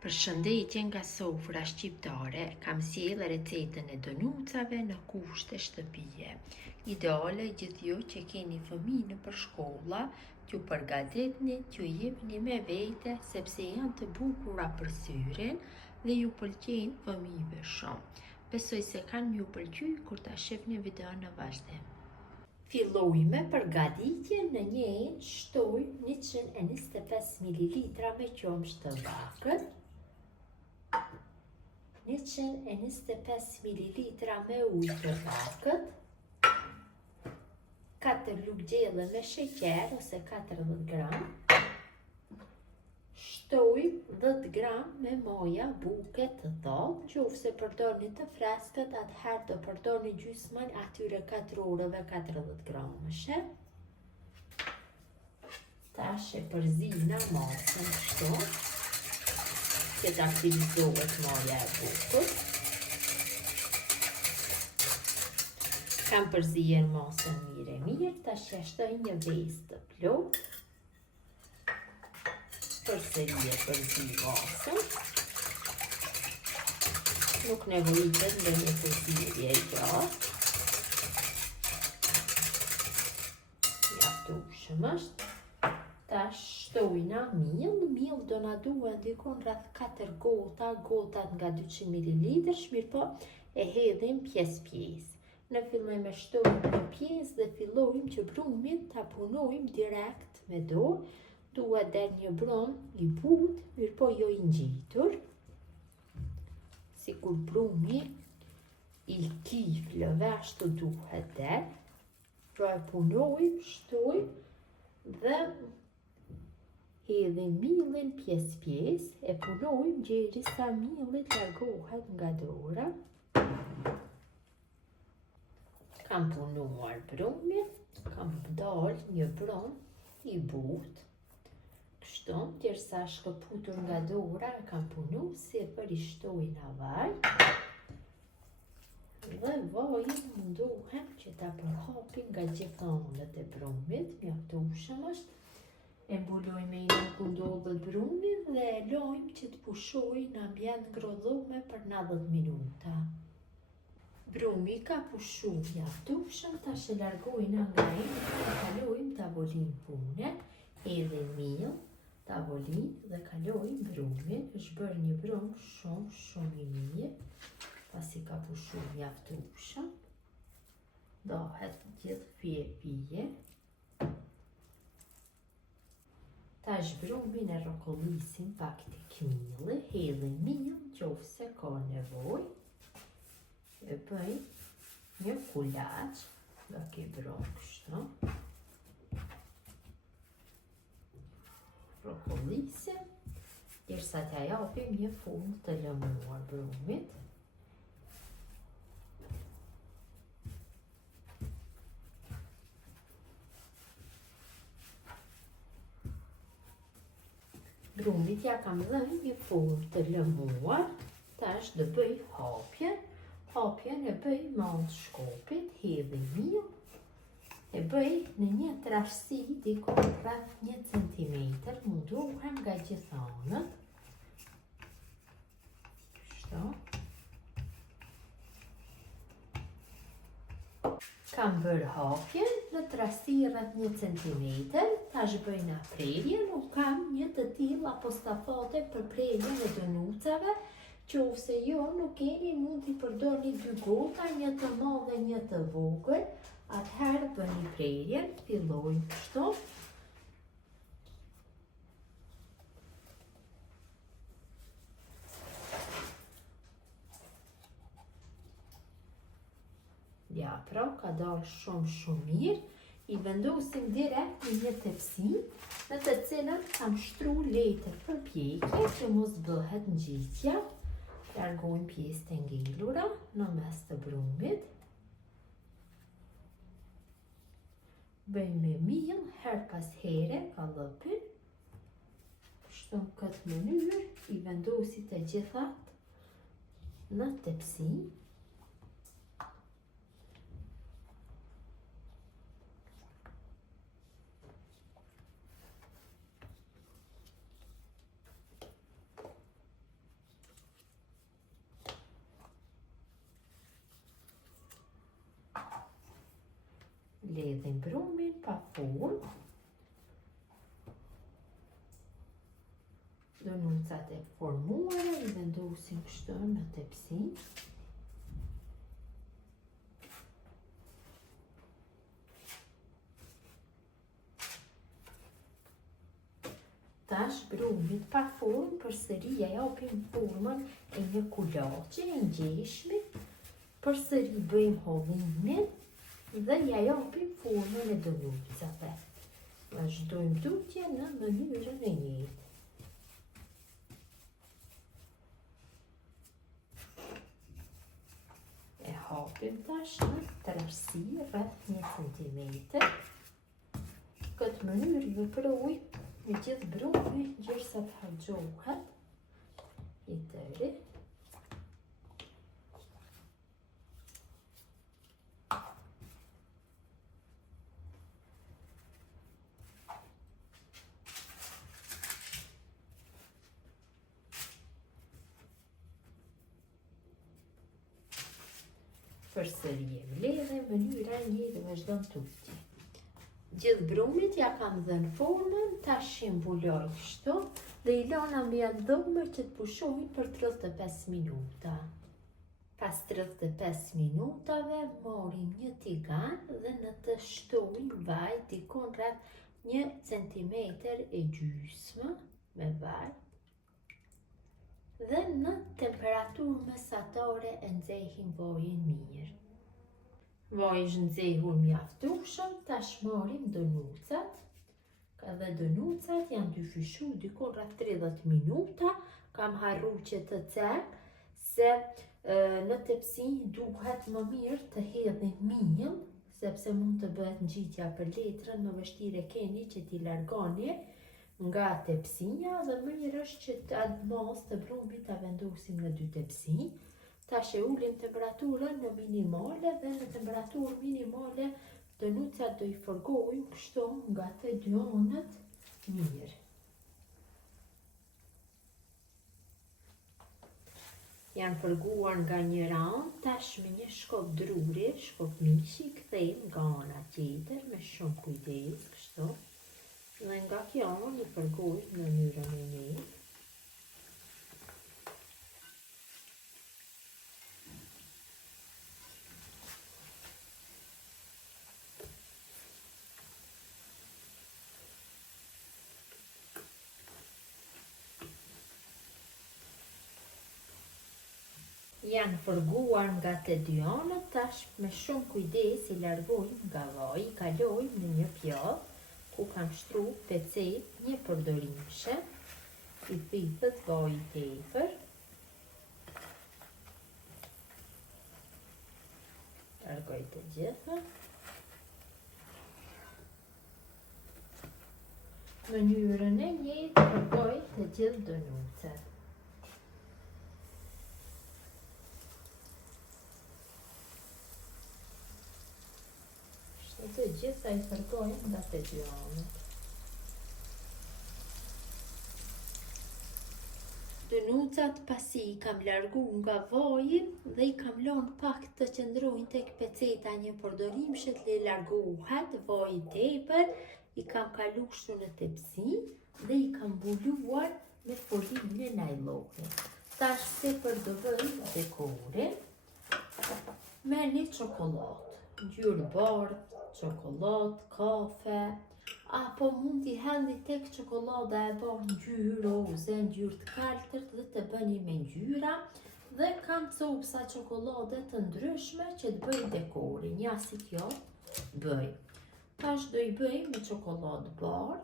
Përshëndetje nga sofra shqiptare, kam sjellë recetën e donucave në kushte shtëpie. Ideale gjithë ju që keni fëmijë nëpër shkolla, t'ju përgatitni, t'ju jepni me vete sepse janë të bukura për syrin dhe ju pëlqejnë fëmijëve shumë. Besoj se kanë m'ju pëlqy kur ta shihni videon në vazhdim. Filloj me përgatitjen. Në një enë shtoj 125 ml me qumësht të bakët, 125 ml me ujë të bakët, 4 lugë gjelle me sheqer ose 40 gram, shtoj 10 gram me moja buke të thotë, qofse përdorni të freskët, atëherë do përdorni gjysmën atyre 4 orëve 40 gramëshe. Tash e përzina masën kështu, që të aktivizohet moja e bukës. Kam përzier masën mirë, tash ja shtoj një vezë të plotë. Përsëri e përzi masën. Nuk nevojitet në një përzierje gjatë. Mjaftueshëm është. Tash shtojna miell do na duhen dikon rreth 4 gotat nga 200 ml, mirëpo e hedhim pjesë. Ne fillojmë me shtojmë një pjesë dhe fillojmë që brumin ta punojmë direkt me dorë. Duhet del një brum i butë, mirëpo jo i ngjitur. Sikur brumi i kiflëve ashtu duhet del. Pra e punojmë, shtojmë dhe hedhim mielin pjesë, e punojmë derisa mielli largohet nga dora. Kam punuar brumin, kam dalë një brum i butë. Kështu, derisa është shkëputur nga dora, e kam punu si për i shtojna vaj. Dhe vajin mundohem që ta përhapim nga gjitha anët e brumit, mjaftueshëm është. E mbulojmë me një ku ndodhet brumi dhe e lojmë që të pushojë në ambient ngrohtë për 90 minuta. Brumi ka pushu mjaftueshëm, tash e largojna nga enë dhe kalojmë tavolinë pune, hedhim miell, tavolinë dhe kalojmë brumin. Është bërë një brum shumë i mirë, pasi ka pushu mjaftueshëm. Dohet gjithë fije. Tash brumin e rrokollisim pak tek mielli, hedhim miell nëse ka nevojë. E bëj një kulaç nga ky brum kështu. Rrokollisim derisa t'ja japim një fund të lëmuar brumit. Brumit ja kam dhënë një formë të lëmuar. Tash do bëj hapjen. Hapjen e bëj mal shkopit, hedhim miell, e bëj në një trashësi dikon rreth 1 cm, mundohem nga gjitha anët. Kështu. Kam bërë hapjen në trashësi rreth 1 cm, tash bëjna prerjen. Nuk kam një të tillë apo stafate për prerjen e donucave. Qofse jo nuk keni, mund t'i përdorni 2 gota, një të madh dhe një të vogël. Atëherë bëni prerjen, fillojmë kështu. Ja, pra, ka dalë shumë mirë. I vendosim direkt në një tepsi, në të cilën kam shtru letër për pjekje, që mos bëhet ngjitja. Largojmë pjesët e ngelura në mes të brumit. Bëjmë me miell her pas here kallëpin. Kështu në këtë mënyrë i vendosi të gjithat në tepsi. Ledhim brumin pa furmë. Donucat e formuara I vendosim kështu në tepsi. Tash brumit pa formë përsëri ja japim formën e një kulaçe e ngjeshme. Përsëri bëjmë hodhimin dhe ja japim formën e donucave. Vazhdojmë tutje në mënyrën e njëjtë. E hapim tash në trashësi rreth 1 centimetër. Këtë mënyrë veproj me gjithë brumi derisa të harxhohet I tëri. Përsëri e mbledhim, mënyra e njëjtë vazhdon tutje. Gjithë brumit ja kam dhënë formën, tash I mbuloj kështu dhe I lona mbi atë dhomër që të pushohin për 35 minuta. Pas 35 minutave morim një tigan dhe në të shtojmë vaj dikon rreth 1 centimetër e gjysmë me vaj. Dhe në temperaturë mesatare e nxehim vajin mirë. Vaji është nxehur mjaftueshëm, tash marrim donucat. Ka dhe donucat janë dyfishuar dikon rreth 30 minuta. Kam harruar që të cek se në tepsi duhet më mirë të hedhim miell, sepse mund të bëhet ngjitja për letrën, më vështirë keni që t'i largoni nga tepsia dhe më mirë është që atë masë të brumit ta vendosim në 2 tepsi. Tash e ulim temperaturën në minimale dhe në temperaturë minimale donucat do I forgojmë kështu nga të dy anët mirë. Janë forguar nga njëra anë, tash me një shkop druri, shkop mishi, kthejmë nga ana tjetër me shumë kujdes kështu. Dhe nga kjo anë I forgojmë në mënyrën e njëjtë. Janë forguar nga të dy anët, tash me shumë kujdes I largojmë nga vaji, I kalojmë në një pjallë ku kam shtruar pecet një përdorimshe, I thithet vaji tepër. Largoj të gjitha. Mënyrën e njëjtë përgoj të gjithë donucat. Të gjitha I përgojmë nga të dy anët. Donucat pasi I kam largu nga vaji dhe I kam lënë pak të qëndrojnë tek peceta një përdorimshe të largohet vaji tepër, I kam kalu kështu në tepsi dhe I kam mbuluar me folinë e najlonit. Tash sipër do bëjmë dekorin me një çokoladë, ngjyrë bardhë, çokoladë, kafe, apo mund t'i hedhni tek çokolada e bardhë ngjyrë roze, ngjyrë të kaltërt dhe të bëni me ngjyra. Dhe kam copsa çokolade të ndryshme që të bëj dekorin, ja si kjo bëj. Tash do I bëj me çokoladë bardhë,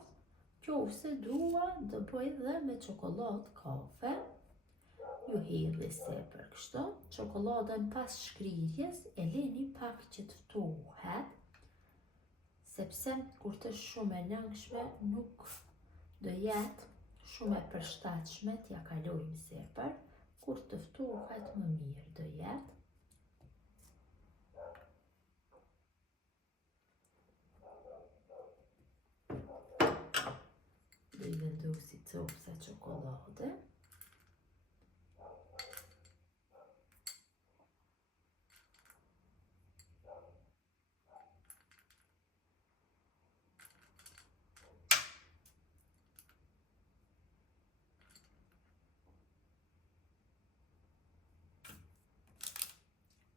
qofse dua do bëj dhe me çokoladë kafe. Ju hedhi sipër kështu, çokoladën pas shkrirjes e leni pak që të ftohet, sepse kur të shumë e langshme nuk do jetë shumë e përshtatshme t'ja kalojmë sipër, kur të ftohet më mirë do jetë. Do I vendosi copsa çokolade.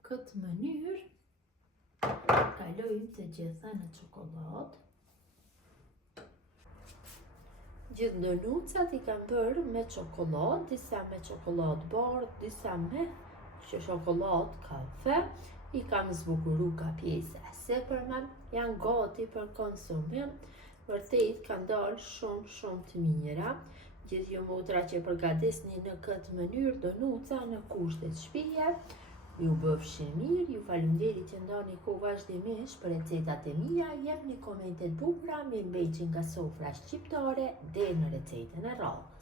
këtë mënyrë kalojmë të gjitha në çokoladë. Gjithë donucat i kam bërë me çokoladë, disa me çokoladë bardhë, disa me çokoladë kafe. I kam zbukuru ka pjesa e sipërme, janë gati për konsumim. Vërtet kanë dalë shumë të mira. Gjithë ju motra që përgatisni në këtë mënyrë donuca në kushtet shtëpie, ju bëfshin mirë, ju faleminderit që ndani kohë vazhdimisht për recetat e mia, jepni komente të bukura, me mbeqin nga sofra shqiptare dhe në recetën e radhës.